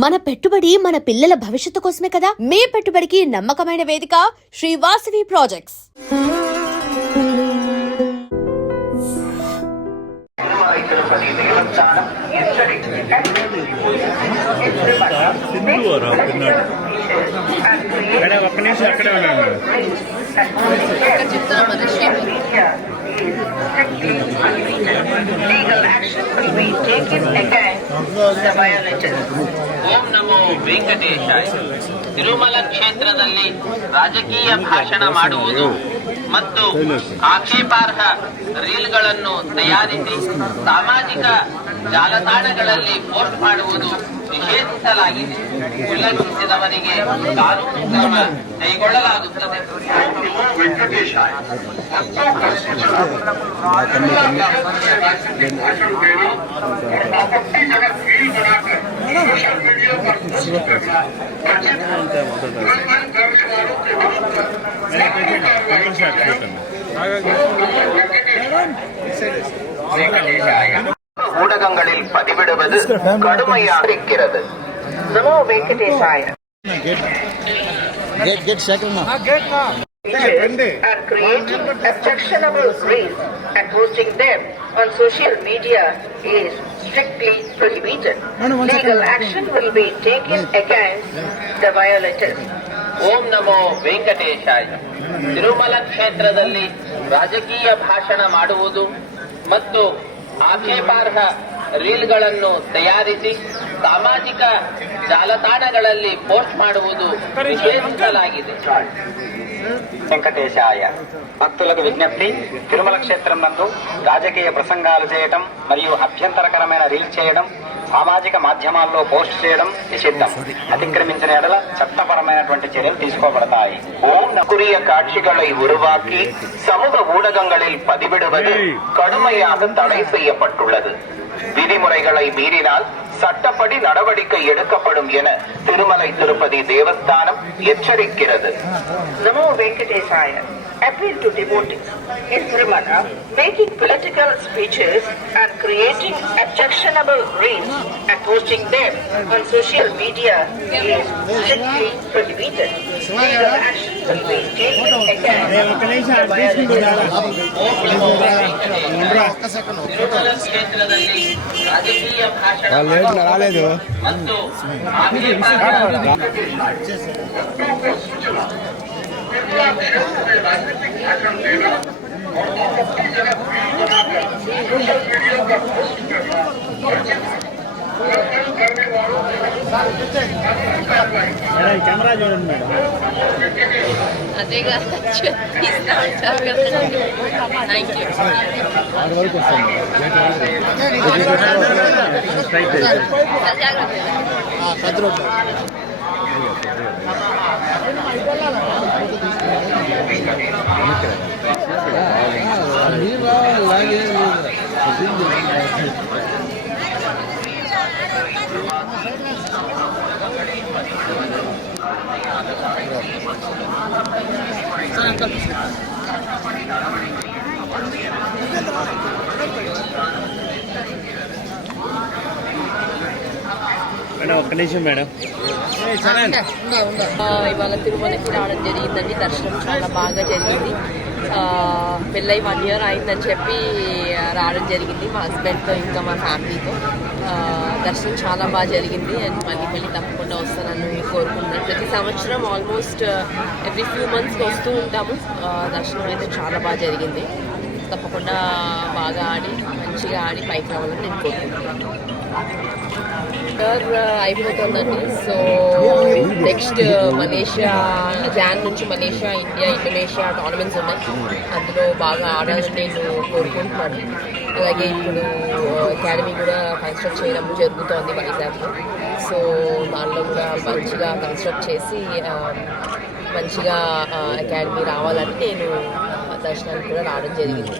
మన పెట్టుబడి మన పిల్లల భవిష్యత్తు కోసమే కదా. మీ పెట్టుబడికి నమ్మకమైన వేదిక శ్రీ వాసవి ప్రాజెక్ట్స్. ಓಂ ನಮೋ ವೆಂಕಟೇಶಾಯ. ತಿರುಮಲ ಕ್ಷೇತ್ರದಲ್ಲಿ ರಾಜಕೀಯ ಭಾಷಣ ಮಾಡುವುದು ಮತ್ತು ಆಕ್ಷೇಪಾರ್ಹ ರೀಲ್ಗಳನ್ನು ತಯಾರಿಸಿ ಸಾಮಾಜಿಕ ಜಾಲತಾಣಗಳಲ್ಲಿ ಪೋಸ್ಟ್ ಮಾಡುವುದು ನಿಷೇಧಿಸಲಾಗಿದೆ. ಉಲ್ಲಂಘಿಸಿದವರಿಗೆ ಕಾನೂನು ಕ್ರಮ ಕೈಗೊಳ್ಳಲಾಗುತ್ತದೆ. ஊடகங்களில் பதிவிடுவது கடுமையாக இருக்கிறது. நமோ வெங்கடேசாய. And creating objectionable reels and posting them on social media is strictly prohibited. Legal action will be taken against the violators. ಓಂ ನಮೋ ವೆಂಕಟೇಶಾಯ. ತಿರುಮಲ ಕ್ಷೇತ್ರದಲ್ಲಿ ರಾಜಕೀಯ ಭಾಷಣ ಮಾಡುವುದು ಮತ್ತು ಆಕ್ಷೇಪಾರ್ಹ ರೀಲ್ಗಳನ್ನು ತಯಾರಿಸಿ ಸಾಮಾಜಿಕ ಜಾಲತಾಣಗಳಲ್ಲಿ ಪೋಸ್ಟ್ ಮಾಡುವುದು ನಿಷೇಧಿಸಲಾಗಿದೆ. వెంకటేశాయ. భక్తులకు విజ్ఞప్తి, తిరుమల క్షేత్రం నందు రాజకీయ ప్రసంగాలు చేయడం మరియు అభ్యంతరకరమైన రీల్స్ చేయడం, సామాజిక మాధ్యమాల్లో పోస్ట్ చేయడం నిషిద్ధం. అతిక్రమించిన ఎడల చట్టపరమైనటువంటి చర్యలు తీసుకోబడతాయి. குறுகிய காட்சிகளை உருவாக்கி சமூக ஊடகங்களில் பதிவிடுவது கடுமையாக தடை செய்யப்பட்டுள்ளது. விதிமுறைகளை மீறினால் சட்டப்படி நடவடிக்கை எடுக்கப்படும் என திருமலை திருப்பதி தேவஸ்தானம் எச்சரிக்கிறது. நமோ வெங்கடேசாய. Appeal to devotees in Tirumala, making political speeches and creating objectionable reels and posting them on social media is strictly prohibited. Legal action will be taken against the రాలేదు. కెమెరా చూడండి మేడం. అదేగా తీస్తా ఉంటారు కదండి. Thank you. ఆరు వరకు వస్తాను. Madam ఒక్క నిమిషం మేడం. ఇవాళ తిరుమలకి రావడం జరిగిందండి. దర్శనం చాలా బాగా జరిగింది. పెళ్ళై 1 year అయిందని చెప్పి రావడం జరిగింది మా హస్బెండ్తో ఇంకా మా ఫ్యామిలీతో. దర్శనం చాలా బాగా జరిగింది. అండ్ మళ్ళీ తప్పకుండా వస్తానని కోరుకుంటున్నాను. ప్రతి సంవత్సరం ఆల్మోస్ట్ ఎవ్రీ ఫ్యూ మంత్స్ వస్తూ ఉంటాము. దర్శనం అయితే చాలా బాగా జరిగింది. తప్పకుండా బాగా మంచిగా ఆడి పైకి రావాలని నేను కోరుకుంటున్నాను. అయిపోతుందండి. సో నెక్స్ట్ మలేషియా, జాన్ నుంచి మలేషియా, ఇండియా, ఇండోనేషియా టోర్నమెంట్స్ ఉన్నాయి. అందులో బాగా ఆడాలని నేను కోరుకుంటున్నాను. అలాగే ఇప్పుడు అకాడమీ కూడా కన్స్ట్రక్ట్ చేయడం జరుగుతోంది వైజాగ్లో. సో దానిలో కూడా మంచిగా కన్స్ట్రక్ట్ చేసి మంచిగా అకాడమీ రావాలని నేను దర్శనానికి కూడా రావడం జరిగింది.